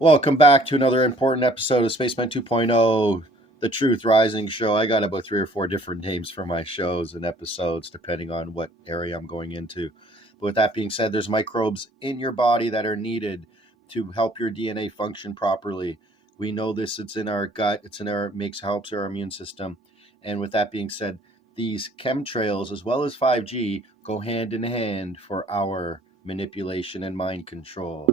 Welcome back to another important episode of Spaceman 2.0, the Truth Rising show. I got about 3 or 4 different names for my shows and episodes, depending on what area I'm going into. But with that being said, there's microbes in your body that are needed to help your DNA function properly. We know this, it's in our gut, helps our immune system. And with that being said, these chemtrails, as well as 5G, go hand in hand for our manipulation and mind control.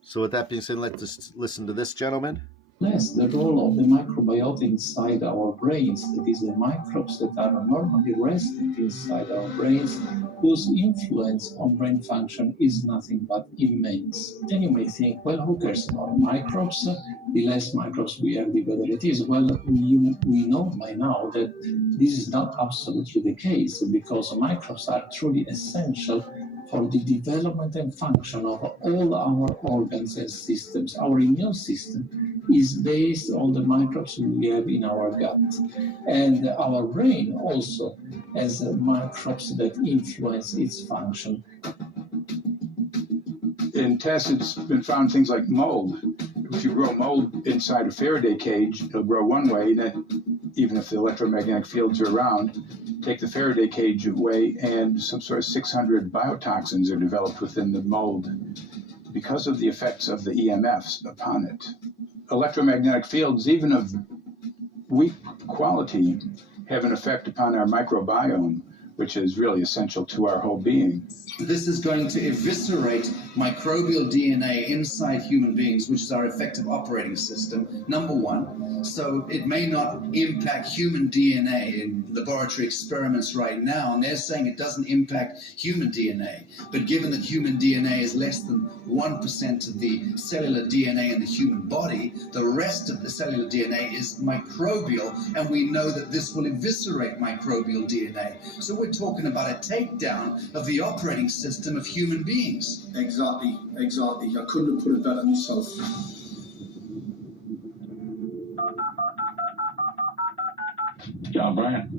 So with that being said, let's just listen to this gentleman. Yes, the role of the microbiota inside our brains, that is the microbes that are normally resting inside our brains, whose influence on brain function is nothing but immense. Then you may think, well, who cares about microbes? The less microbes we have, the better it is. Well, we know by now that this is not absolutely the case, because microbes are truly essential for the development and function of all our organs and systems. Our immune system is based on the microbes we have in our gut. And our brain also has microbes that influence its function. In tests, it's been found things like mold. If you grow mold inside a Faraday cage, it'll grow one way, then even if the electromagnetic fields are around, take the Faraday cage away, and some sort of 600 biotoxins are developed within the mold because of the effects of the EMFs upon it. Electromagnetic fields, even of weak quality, have an effect upon our microbiome, which is really essential to our whole being. This is going to eviscerate microbial DNA inside human beings, which is our effective operating system, number one. So it may not impact human DNA in laboratory experiments right now, and they're saying it doesn't impact human DNA. But given that human DNA is less than 1% of the cellular DNA in the human body, the rest of the cellular DNA is microbial, and we know that this will eviscerate microbial DNA. So we're talking about a takedown of the operating system of human beings. Exactly. I couldn't have put it better myself. John Bryant.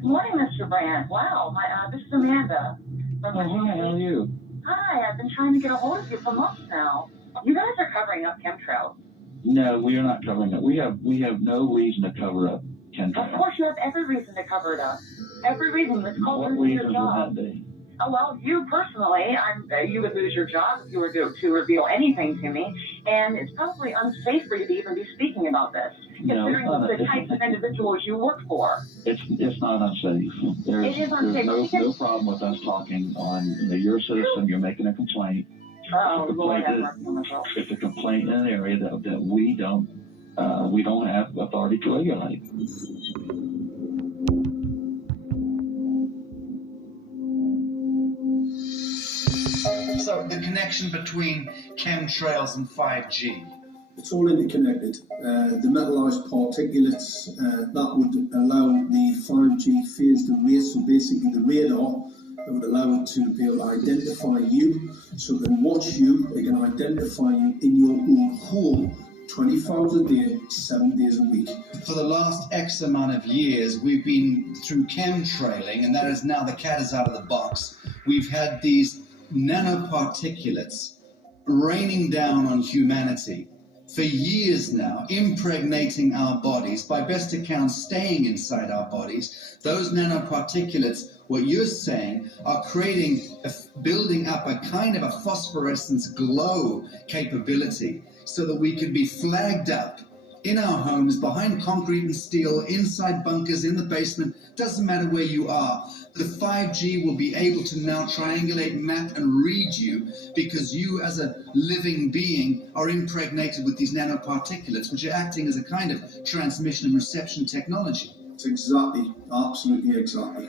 Good morning, Mr. Brandt. Wow, this is Amanda. Hi, how are you? Hi, I've been trying to get a hold of you for months now. You guys are covering up chemtrails. No, we are not covering it. We have no reason to cover up chemtrails. Of course, you have every reason to cover it up. Every reason. It's called What losing your reason job. would that be? Oh, well, you personally, you would lose your job if you were to reveal anything to me, and it's probably unsafe for you to even be speaking about this, considering the types of individuals you work for. It's not unsafe. There's no problem with us talking on you're a citizen, you're making a complaint. Oh, Lord, have mercy on myself. It's a complaint in an area that we don't have authority to regulate. So the connection between chemtrails and 5G. It's all interconnected. The metallized particulates, that would allow the 5G phased array, so basically the radar, that would allow it to be able to identify you, so it can watch you, it can identify you in your own home 24 hours a day, 7 days a week. For the last X amount of years, we've been through chemtrailing, and that is now the cat is out of the box. We've had these nanoparticulates raining down on humanity for years now, impregnating our bodies, by best account staying inside our bodies. Those nanoparticulates, what you're saying, are building up a kind of a phosphorescence glow capability so that we can be flagged up in our homes, behind concrete and steel, inside bunkers, in the basement, doesn't matter where you are. The 5G will be able to now triangulate, map, and read you, because you as a living being are impregnated with these nanoparticulates, which are acting as a kind of transmission and reception technology. It's exactly, absolutely exactly.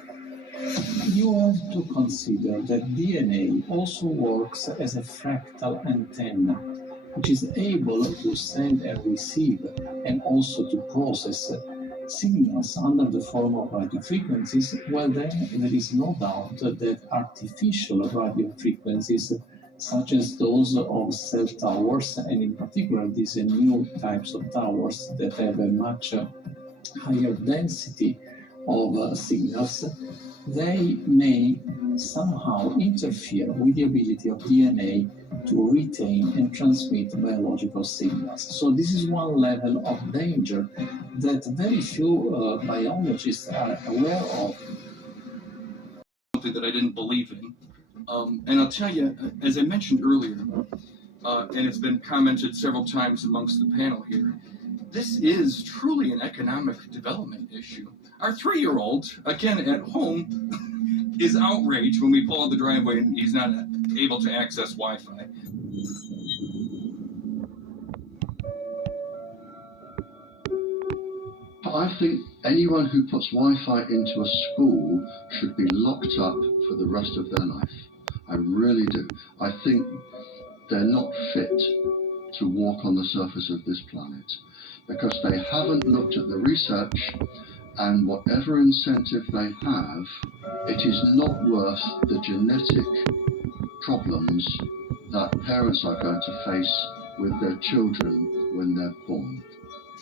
You have to consider that DNA also works as a fractal antenna, which is able to send and receive and also to process signals under the form of radio frequencies. Well, then there is no doubt that artificial radio frequencies, such as those of cell towers, and in particular these new types of towers that have a much higher density of signals, they may somehow interfere with the ability of DNA to retain and transmit biological signals. So this is one level of danger that very few biologists are aware of. Something that I didn't believe in. And I'll tell you, as I mentioned earlier, and it's been commented several times amongst the panel here, this is truly an economic development issue. Our 3-year-old, again at home, is outraged when we pull out the driveway and he's not able to access Wi-Fi. I think anyone who puts Wi-Fi into a school should be locked up for the rest of their life. I really do. I think they're not fit to walk on the surface of this planet because they haven't looked at the research, and whatever incentive they have, it is not worth the genetic problems that parents are going to face with their children when they're born.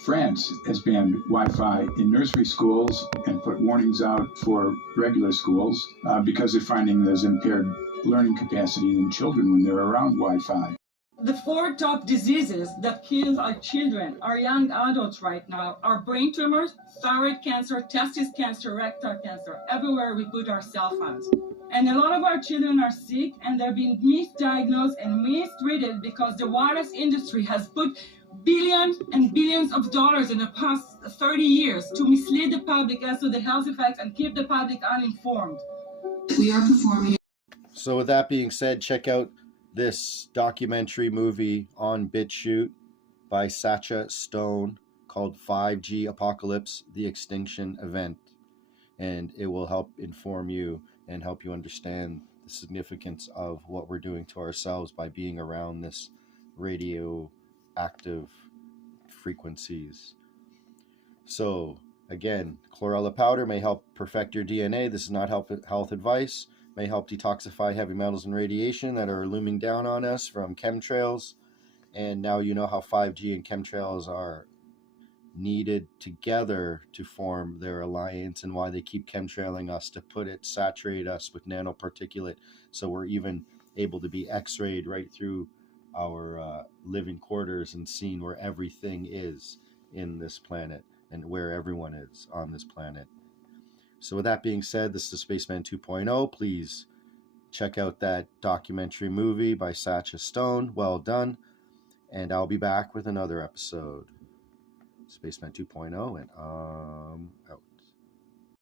France has banned Wi-Fi in nursery schools and put warnings out for regular schools because they're finding there's impaired learning capacity in children when they're around Wi-Fi. The 4 top diseases that kill our children, our young adults right now, are brain tumors, thyroid cancer, testis cancer, rectal cancer, everywhere we put our cell phones. And a lot of our children are sick and they're being misdiagnosed and mistreated because the wireless industry has put billions and billions of dollars in the past 30 years to mislead the public as to the health effects and keep the public uninformed. We are performing. So with that being said, check out this documentary movie on BitChute by Sacha Stone called 5G Apocalypse, the Extinction Event. And it will help inform you and help you understand the significance of what we're doing to ourselves by being around this radioactive frequencies. So again, chlorella powder may help perfect your DNA. This is not health advice. May help detoxify heavy metals and radiation that are looming down on us from chemtrails. And now you know how 5G and chemtrails are needed together to form their alliance and why they keep chemtrailing us to saturate us with nanoparticulate, so we're even able to be x-rayed right through our living quarters and seen where everything is in this planet and where everyone is on this planet. So with that being said, this is Spaceman 2.0. Please check out that documentary movie by Sacha Stone. Well done. And I'll be back with another episode. Spaceman 2.0 and out.